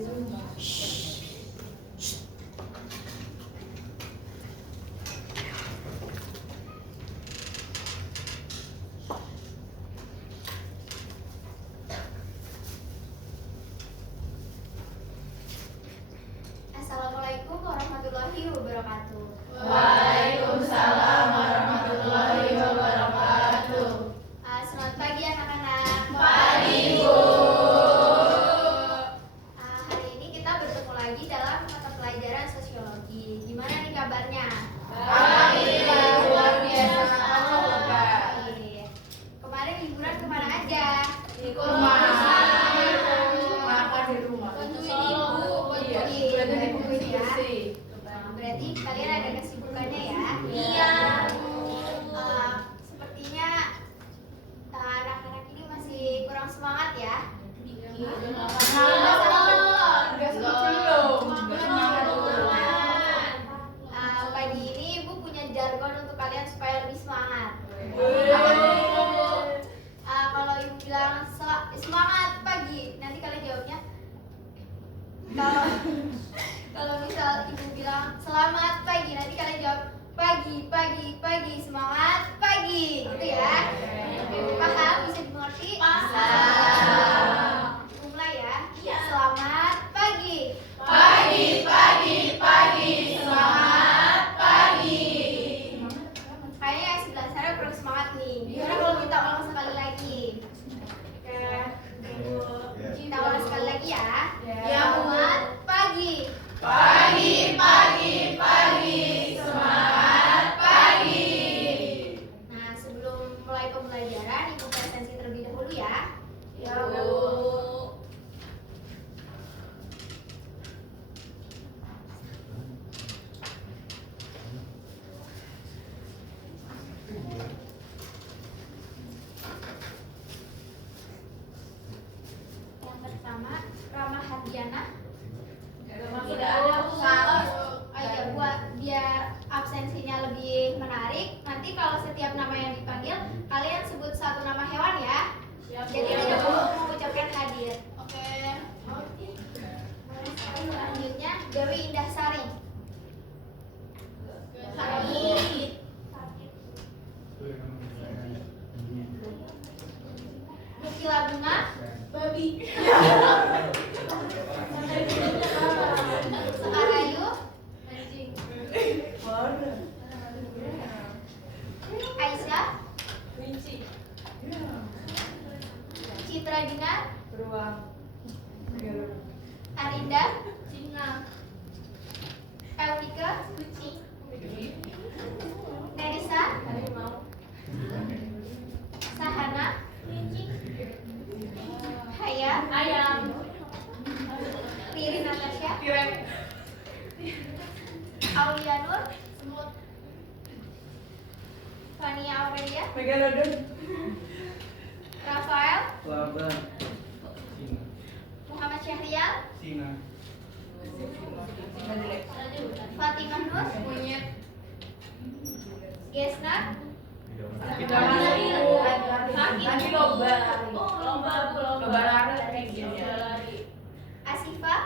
Assalamualaikum warahmatullahi wabarakatuh. Waalaikumsalam warahmatullahi wabarakatuh. Selamat pagi anak-anak. Pagi, Bu. Hari ini kita bertemu lagi dalam mata pelajaran sosiologi. Gimana nih kabarnya? Baik, luar biasa. Baik. Kemarin liburan kemana aja? Di rumah. Makan di rumah. Bantuin ibu, Iya, bantuin ya. bersih. Berarti kalian ada kesibukannya ya? Iya. Sepertinya anak-anak ini masih kurang semangat ya? Pagi ini ibu punya jargon untuk kalian supaya lebih semangat. Kalau ibu bilang semangat pagi, nanti kalian jawabnya. Kalau misal ibu bilang selamat pagi, nanti kalian jawab pagi, semangat pagi, gitu ya. Paham? Bisa dimengerti? Paham. Ibu mulai ya. Selamat pagi. Pagi, semangat pagi. Kayaknya yang sebelah sana kurang semangat nih. Gimana kalau kita ulang sekali lagi? Kita ulang sekali lagi ya. Ya, Bu. Selamat pagi. Pagi, semangat pagi. Nah, sebelum mulai pembelajaran, ibu presensi terlebih dahulu ya. Ya, Bu. Yang pertama, Rama Hardiana. Tidak ada, Bu. Ya, buat biar absensinya lebih menarik, nanti kalau setiap nama yang dipanggil, kalian sebut satu nama hewan ya. Jadi tidak perlu mengucapkan hadir. Oke. Selanjutnya, Dewi Indah Sari. Mukila Bunga. Babi. Sekarayu. Aisyah. Citra Dinar. Beruang. Arinda. Singa. Elvika. Kucing. Nerissa. Harimau. Sahana. Haya. Ayam. Riri Natasha. Pirek. Aulianur. Semut. Fania Aurelia. Megalodon. Rafael. Laba. Muhammad Syahrial. Singa. Fatimah Nur. Monyet. Gesna. Lagi lomba. Lomba lari. Asifa.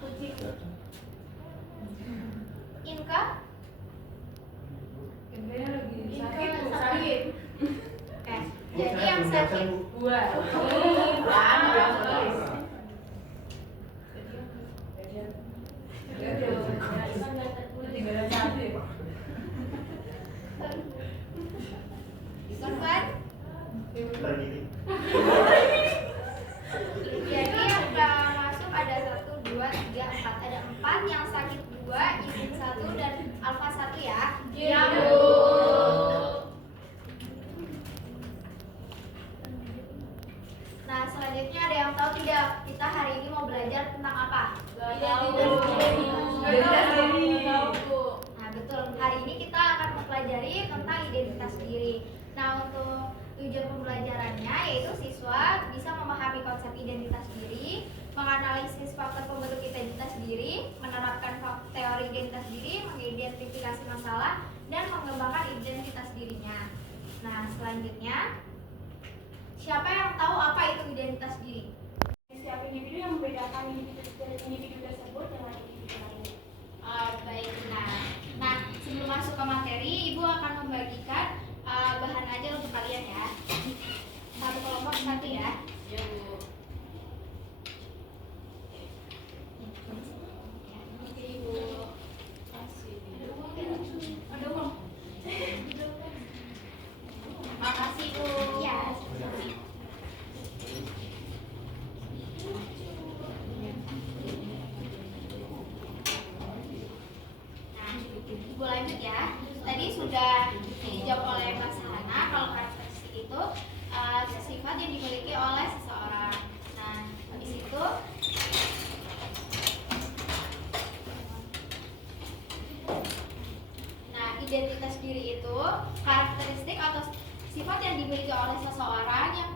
Kucing. Inka. Sakit. Jadi yang sakit Gua. Irfan. Berdiri. Jadi yang gak masuk ada 1, 2, 3, 4. Ada 4, yang sakit 2, izin 1, dan alfa 1 ya. Iya, Bu. Nah, selanjutnya ada yang tahu tidak kita hari ini mau belajar tentang apa? Nah, betul. Hari ini kita akan mempelajari tentang identitas diri. Nah, untuk tujuan pembelajarannya yaitu siswa bisa memahami konsep identitas diri, menganalisis faktor pembentuk identitas diri, menerapkan teori identitas diri, mengidentifikasi masalah, dan mengembangkan identitas dirinya. Nah, selanjutnya, siapa yang tahu apa itu identitas diri? Setiap individu yang membedakan karakteristik atau sifat yang dimiliki oleh seseorang yang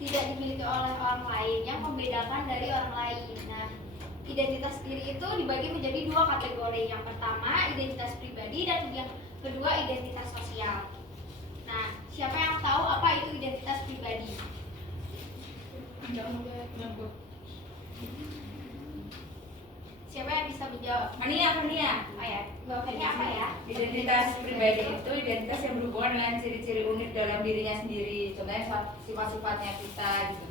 tidak dimiliki oleh orang lain, yang membedakan dari orang lain. Nah, identitas diri itu dibagi menjadi dua kategori. Yang pertama identitas pribadi dan yang kedua identitas sosial. Nah, siapa yang tahu apa itu identitas pribadi? Siapa yang bisa menjawab? Fania. Oh ya, Mbak Fania apa ya? Identitas pribadi itu identitas yang berhubungan dengan ciri-ciri unik dalam dirinya sendiri. Contohnya sifat-sifatnya kita gitu.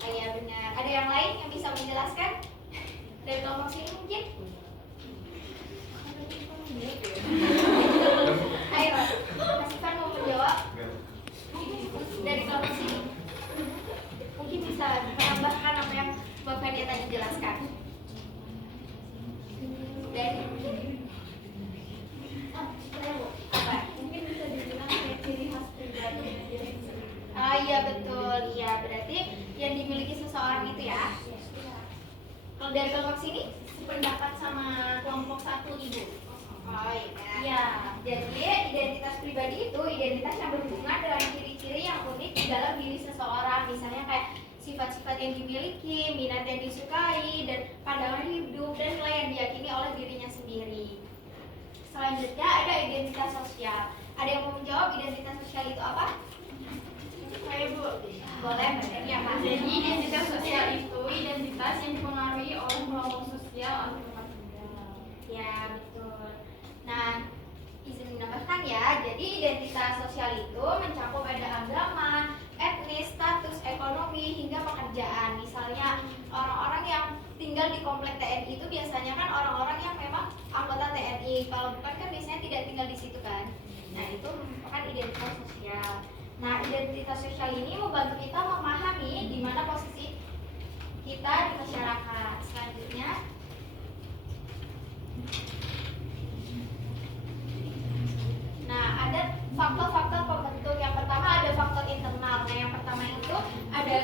Oh ya benar. Ada yang lain yang bisa menjelaskan? Dari kelompok sini mungkin? Ayo, Mas Ivan mau menjawab? Dari kelompok sini mungkin bisa menambahkan apa yang Mbak Fania tadi jelaskan. Dari apa? Mungkin bisa dibilang kayak ciri khas pribadi. Oh iya betul, iya berarti yang dimiliki seseorang itu ya. Kalau dari kelompok sini sependapat sama kelompok satu ibu. Oh iya. Jadi identitas pribadi itu identitas yang berhubungan dengan ciri-ciri yang unik di dalam diri seseorang. Misalnya kayak sifat-sifat yang dimiliki, minat yang disukai, dan pandangan hidup dan nilai yang diyakini oleh dirinya sendiri. Selanjutnya ada identitas sosial. Ada yang mau menjawab identitas sosial itu apa? Saya Bu. Boleh, berarti apa? Jadi identitas sosial itu identitas yang dipengaruhi oleh kelompok sosial atau tempat tinggal. Ya, betul. Nah, izin menambahkan ya, jadi identitas sosial itu mencakup ada agama, etnis, status, ekonomi, hingga pekerjaan. Misalnya orang-orang yang tinggal di komplek TNI itu biasanya kan orang-orang yang memang anggota TNI. Kalau bukan kan biasanya tidak tinggal di situ kan. Nah, itu merupakan identitas sosial. Nah, identitas sosial ini membantu kita memahami di mana posisi kita di masyarakat. Selanjutnya, nah ada faktor-faktor pembentuk. Yang pertama ada faktor internal. Nah, yang pertama itu ada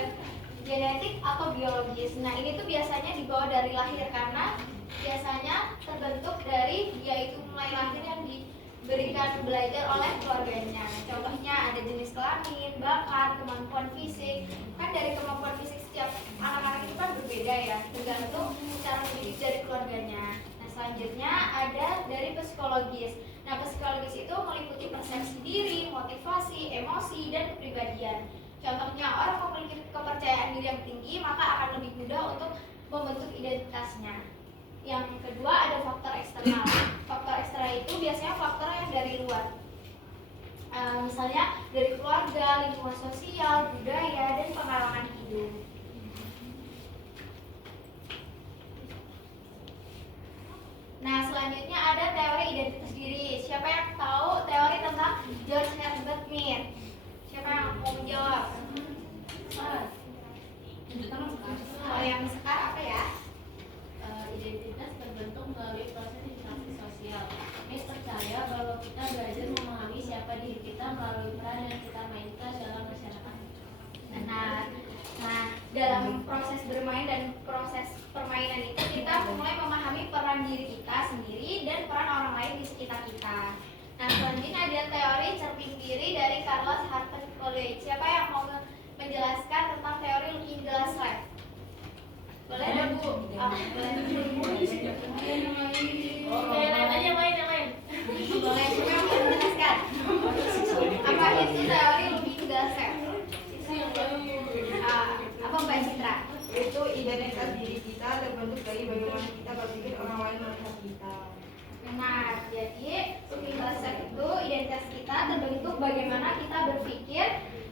genetik atau biologis. Nah, ini tuh biasanya dibawa dari lahir karena biasanya terbentuk dari dia itu mulai lahir yang diberikan belajar oleh keluarganya. Contohnya ada jenis kelamin, bakat, kemampuan fisik. Kan dari kemampuan fisik setiap anak-anak itu kan berbeda ya, tergantung cara mendidik dari keluarganya. Nah, selanjutnya ada dari psikologis. Nah, psikologis itu meliputi persepsi diri, motivasi, emosi, dan kepribadian. Contohnya orang memiliki kepercayaan diri yang tinggi, maka akan lebih mudah untuk membentuk identitasnya. Yang kedua ada faktor eksternal. Faktor eksternal itu biasanya faktor yang dari luar. Misalnya dari keluarga, lingkungan sosial, budaya, dan pengalaman hidup. Nah, selanjutnya ada teori identitas diri. Siapa yang tahu teori tentang George Herbert Mead? Siapa yang mau menjawab? Kalau yang sekar apa ya? Identitas terbentuk melalui proses interaksi sosial. Ini percaya bahwa kita belajar memahami siapa diri kita melalui peran yang kita mainkan dalam masyarakat. Nah, dalam proses bermain dan proses permainan itu kita mulai memahami peran diri kita sendiri dan peran orang lain di sekitar kita. Nah, selanjutnya ada teori cermin diri dari Carlos Harper College. Siapa yang mau menjelaskan tentang teori looking glass life? Boleh ada Bu? Boleh. Yang lain. Boleh, siapa yang mau menjelaskan? Apa itu teori looking glass life? Apa Mbak Citra? Itu identitas diri kita terbentuk dari bagaimana kita berpikir orang lain melihat kita. Nah, jadi looking glass life itu identitas kita terbentuk bagaimana kita berpikir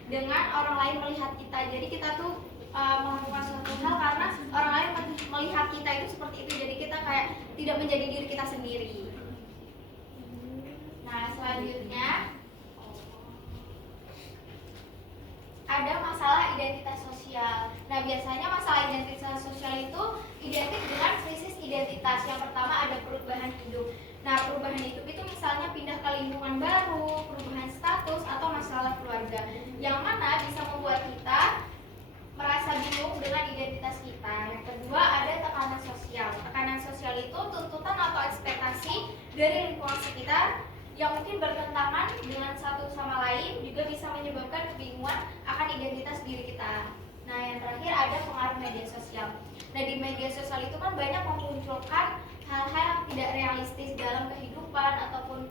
dengan orang lain melihat kita. Jadi kita tuh melakukan suatu hal karena orang lain melihat kita itu seperti itu. Jadi kita kayak tidak menjadi diri kita sendiri. Nah, selanjutnya ada masalah identitas sosial. Nah, biasanya masalah identitas sosial itu identik dengan krisis identitas. Yang pertama ada perubahan hidup. Nah, perubahan hidup itu misalnya pindah ke lingkungan baru, perubahan status, atau masalah keluarga, yang mana bisa membuat kita merasa bingung dengan identitas kita. Yang kedua ada tekanan sosial. Tekanan sosial itu tuntutan atau ekspektasi dari lingkungan sekitar yang mungkin bertentangan dengan satu sama lain juga bisa menyebabkan kebingungan akan identitas diri kita. Nah, yang terakhir ada pengaruh media sosial. Nah, di media sosial itu kan banyak memunculkan hal-hal yang tidak realistis dalam kehidupan ataupun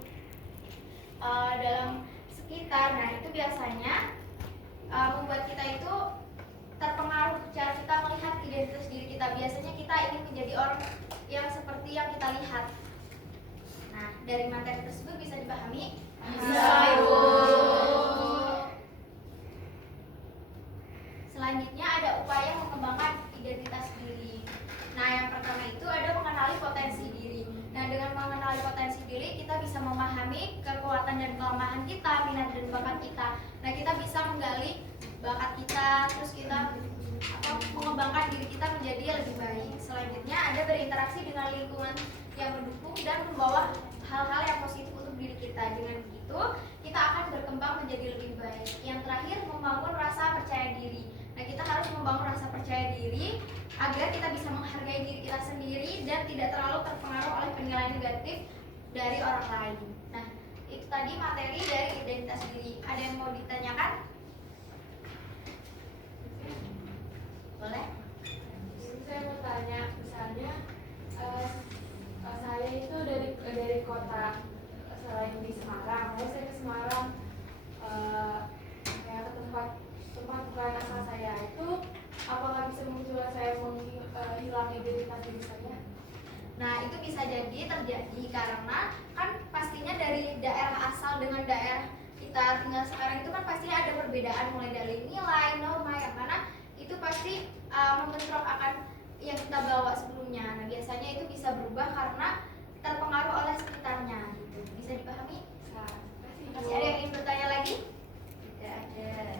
dalam sekitar. Nah, itu biasanya membuat kita itu terpengaruh cara kita melihat identitas diri kita. Biasanya kita ingin menjadi orang yang seperti yang kita lihat. Nah, dari materi tersebut bisa dipahami? Bisa, Ibu. Selanjutnya ada upaya mengembangkan identitas diri. Nah, yang pertama itu ada mengenali potensi diri. Nah, dengan mengenali potensi diri, kita bisa memahami kekuatan dan kelemahan kita, minat dan bakat kita. Nah, kita bisa menggali bakat kita, terus kita mengembangkan diri kita menjadi lebih baik. Selanjutnya ada berinteraksi dengan lingkungan yang mendukung dan membawa hal-hal yang positif untuk diri kita. Dengan begitu, kita akan berkembang menjadi lebih baik. Yang terakhir, membangun rasa percaya diri. Nah, kita harus membangun rasa percaya diri agar kita bisa menghargai diri kita sendiri dan tidak terlalu terpengaruh oleh penilaian negatif dari orang lain. Nah, itu tadi materi dari identitas diri. Ada yang mau ditanyakan? Boleh? Saya mau tanya, misalnya saya itu dari kota selain di Semarang, saya ke Semarang kayak ke tempat bukan asal saya itu, apakah bisa menunjukkan saya menghilang identitas diri saya? Nah, itu bisa jadi terjadi karena kan pastinya dari daerah asal dengan daerah kita tinggal sekarang itu kan pastinya ada perbedaan mulai dari nilai, norma, yang mana itu pasti membentrok akan yang kita bawa sebelumnya. Nah, biasanya itu bisa berubah karena terpengaruh oleh sekitarnya gitu. Bisa dipahami? Masih ada yang ingin bertanya lagi? Tidak ada.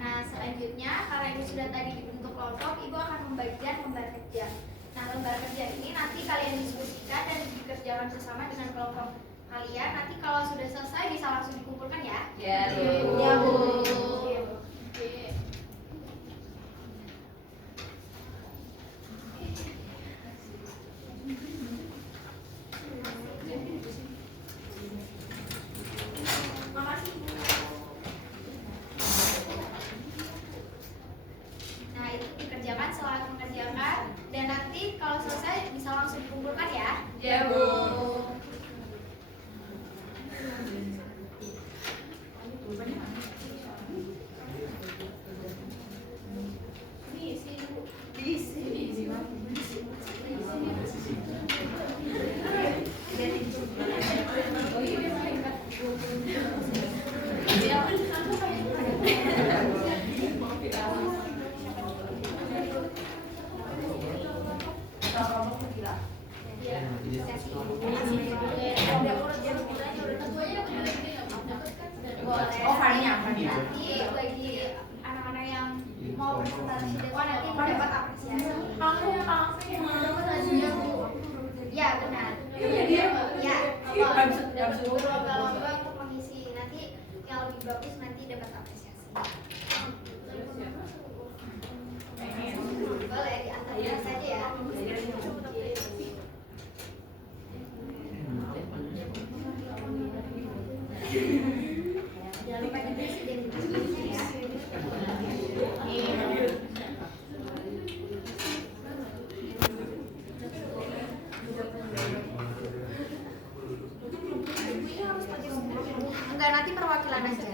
Nah, selanjutnya karena ini sudah tadi dibentuk kelompok, Ibu akan membagikan lembar kerja. Nah, lembar kerja ini nanti kalian diskusikan dan dikerjakan bersama dengan kelompok kalian. Nanti kalau sudah selesai bisa langsung dikumpulkan ya. Ya, Bu. Ya, Bu. Nah, itu dikerjakan selamat mengerjakan dan nanti kalau selesai bisa langsung dikumpulkan ya. Ya, Bu. Oh, harinya. Nanti bagi anak-anak yang mau presentasi depan nanti mendapat apresiasi. Ya, benar. Ya, lomba-lomba untuk mengisi nanti yang lebih bagus nanti dapat apresiasi. Boleh diantaranya saja ya. Jangan lupa ditulis identitasnya ya. Enggak, nanti perwakilan aja.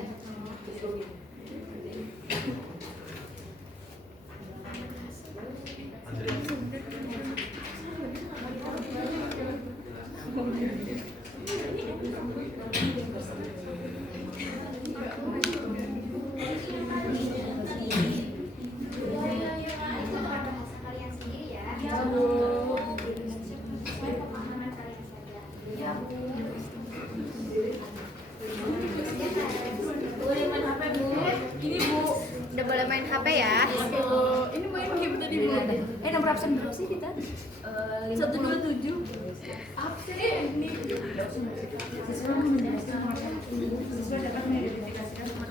Itu bahasa kalian sendiri ya. Sesuai pemahaman kalian saja. Boleh main HP, Bu. Ini, Bu. Udah boleh main HP ya. Ini main game tadi, Bu. Nomor absen berapa sih kita? 127. Apa sih ini? Siswa dapat mengidentifikasikan sama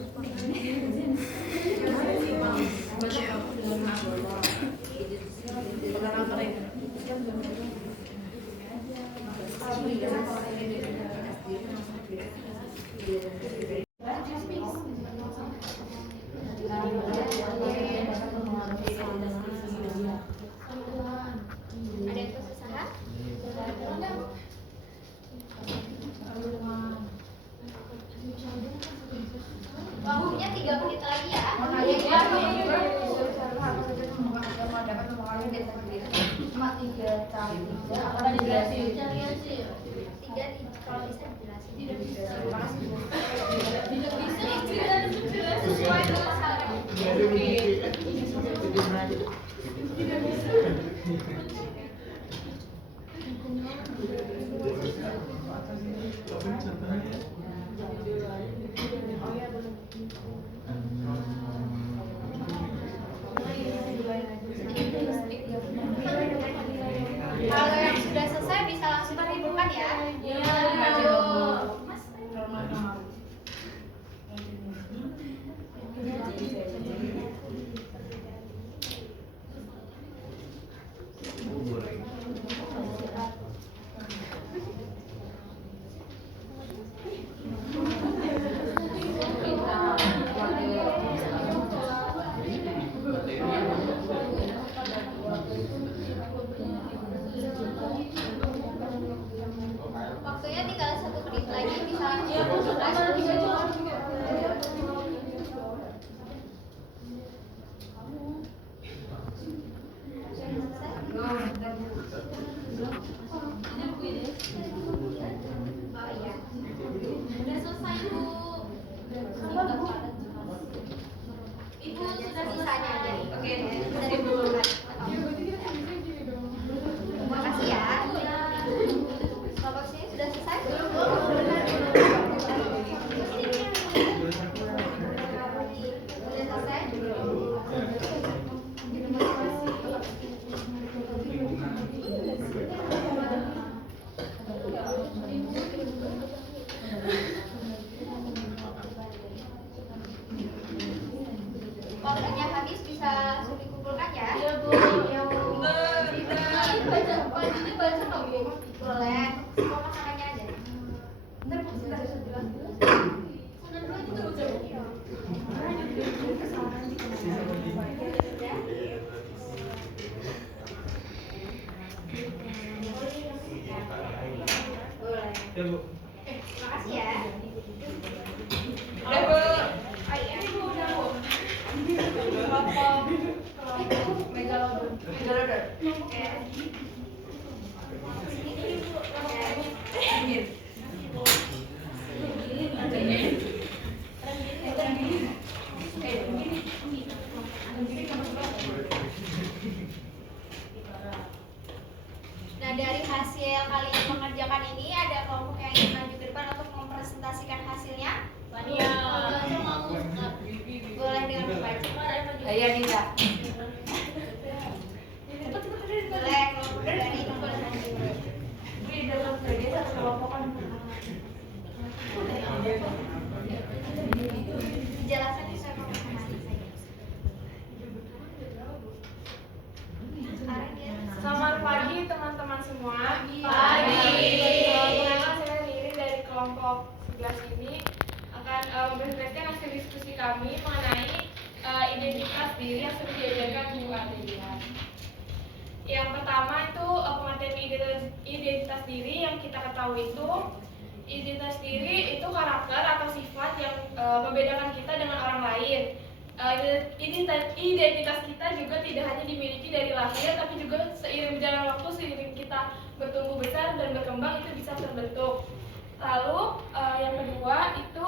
Waktunya 3 menit lagi ya. Mau nanya ya, apa saja mau dapat mempengaruhi identitas diri? Cuma 3 cari 3 apa dijelasin? 3 kalau bisa dijelasin. Tidak bisa. Terima kasih. Tidak bisa tidak jelas. Sesuai dengan masalahnya. Kalau yang sudah selesai bisa langsung dikumpulkan ya. Mas, waktunya tinggal 1 menit lagi bisa langsung. Oh iya. Sudah selesai, Bu. Ibu sudah selesai. Oke. Sudah dikumpulkan. Terima kasih ya. Kelompok sini sudah selesai? Sudah selesai? Waktunya habis bisa langsung dikumpulkan ya? Iya, Bu. Baca nggak, Bu? Boleh. Semua masalahnya aja. Boleh. Makasih ya. Udah, Bu. Oh iya. Megalodon. Ingin. Nah, dari hasil kalian mengerjakan ini ada kelompok yang ingin maju ke depan untuk mempresentasikan hasilnya? Boleh dengan membaca. Iya, Nisa. Boleh, kelompok dari itu boleh maju. Dijelaskan sesuai pemahaman saya. Sekarang dia Selamat pagi teman-teman semua. Pagi. Perkenalkan saya Riri dari kelompok 11 ini akan mempresentasikan hasil diskusi kami mengenai identitas diri yang sudah diajarkan di pelatihan. Yang pertama itu pengertian identitas diri yang kita ketahui itu identitas diri itu karakter atau sifat yang membedakan kita dengan orang lain. Identitas kita juga tidak hanya dimiliki dari lahir, tapi juga seiring berjalan waktu, seiring kita bertumbuh besar dan berkembang itu bisa terbentuk. Lalu yang kedua itu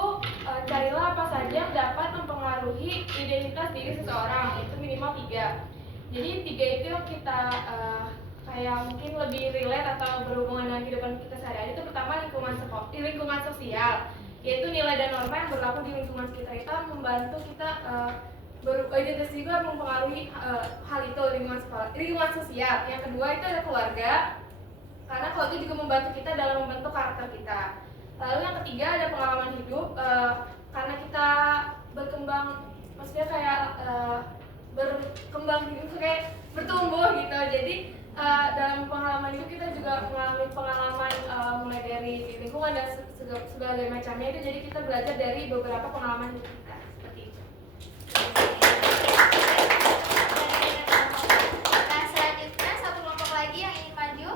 carilah apa saja yang dapat mempengaruhi identitas diri seseorang, itu minimal 3. Jadi 3 itu yang kita kayak mungkin lebih relate atau berhubungan dengan kehidupan kita sehari-hari. Itu pertama lingkungan sosial, yaitu nilai dan norma yang berlaku di lingkungan sekitar kita membantu kita identitas juga mempengaruhi hal itu, lingkungan sosial. Yang kedua itu ada keluarga, karena keluarga juga membantu kita dalam membentuk karakter kita. Lalu yang ketiga ada pengalaman hidup, karena kita berkembang, maksudnya kayak berkembang gitu, kayak bertumbuh gitu. Jadi dalam pengalaman itu kita juga mengalami pengalaman mulai dari lingkungan dan segala macamnya itu. Jadi kita belajar dari beberapa pengalaman hidup kita seperti itu. Nah, selanjutnya satu kelompok lagi yang ingin maju.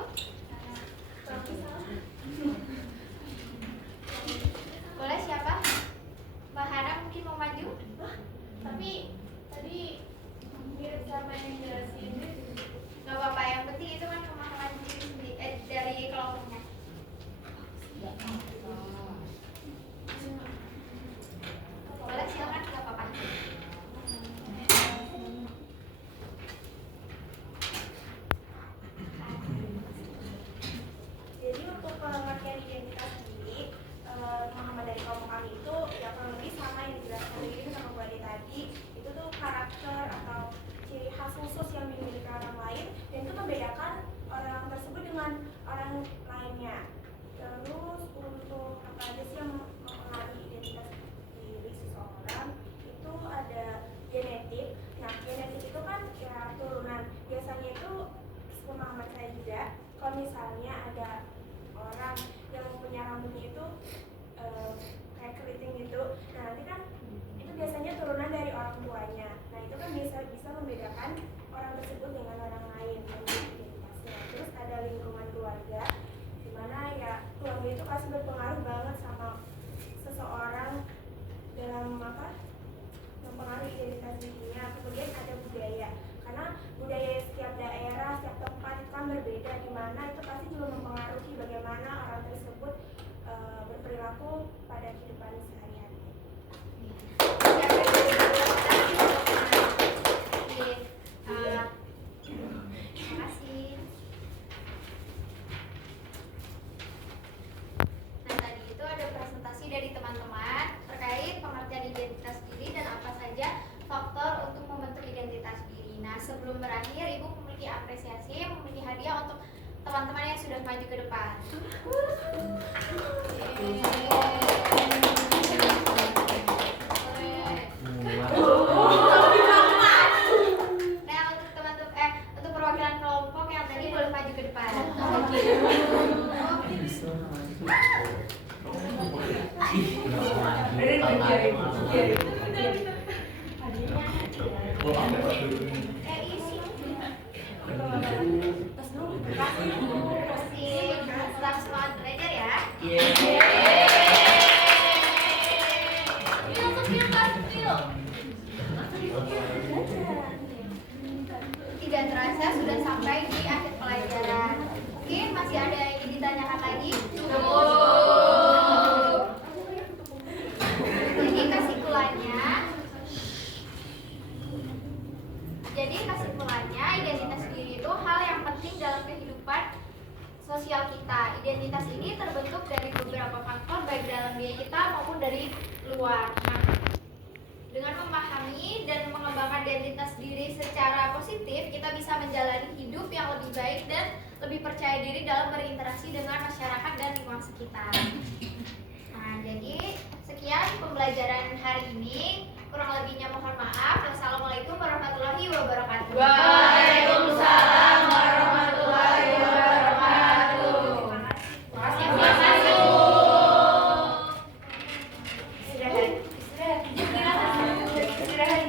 Boleh siapa? Mbak Hana mungkin mau maju? Tapi tadi mirip sama yang jelasin. Gak apa-apa, yang penting itu kan pemahaman dari kelompoknya. Boleh, silakan, gak apa-apa. Jadi untuk pengertian identitas diri, pemahaman dari kelompok kami itu ya kurang lebih sama yang dijelaskan dari sama Bu Ade tadi. Itu tuh karakter atau ciri khas khusus yang dimiliki orang lain dan itu membedakan orang tersebut dengan orang lainnya. Terus untuk apa aja sih yang mempengaruhi identitas diri seseorang itu ada genetik. Nah genetik itu kan ya turunan. Biasanya itu pemahaman saya juga kalau misalnya ada orang yang punya rambutnya itu kayak keriting gitu, nah nanti kan itu biasanya turunan dari orang tuanya. Nah itu kan bisa membedakan orang tersebut dengan orang lain identitasnya. Terus ada lingkungan keluarga, dimana ya keluarga itu pasti berpengaruh banget sama seseorang dalam mempengaruhi identitas dirinya. Kemudian ada budaya, karena budaya setiap daerah, setiap tempat itu kan berbeda, dimana itu pasti juga mempengaruhi bagaimana orang tersebut berperilaku pada kehidupan sehari-hari. Terima kasih. Nah, tadi itu ada presentasi dari teman-teman terkait pengertian identitas diri dan apa saja faktor untuk membentuk identitas diri. Nah, sebelum berakhir, Ibu memiliki apresiasi, memiliki hadiah untuk teman-teman yang sudah maju ke depan. Nah, untuk teman-teman untuk perwakilan kelompok yang tadi boleh maju ke depan. Isi. Kasih tetap semangat belajar ya. Tidak terasa sudah sampai di akhir pelajaran. Mungkin masih ada yang ingin ditanyakan lagi? Jadi kesimpulannya, identitas diri itu hal yang penting dalam kehidupan sosial kita. Identitas ini terbentuk dari beberapa faktor baik dalam diri kita maupun dari luar. Nah, dengan memahami dan mengembangkan identitas diri secara positif, kita bisa menjalani hidup yang lebih baik dan lebih percaya diri dalam berinteraksi dengan masyarakat dan lingkungan sekitar. Nah, jadi sekian pembelajaran hari ini. Kurang lebihnya mohon maaf. Wassalamualaikum warahmatullahi wabarakatuh.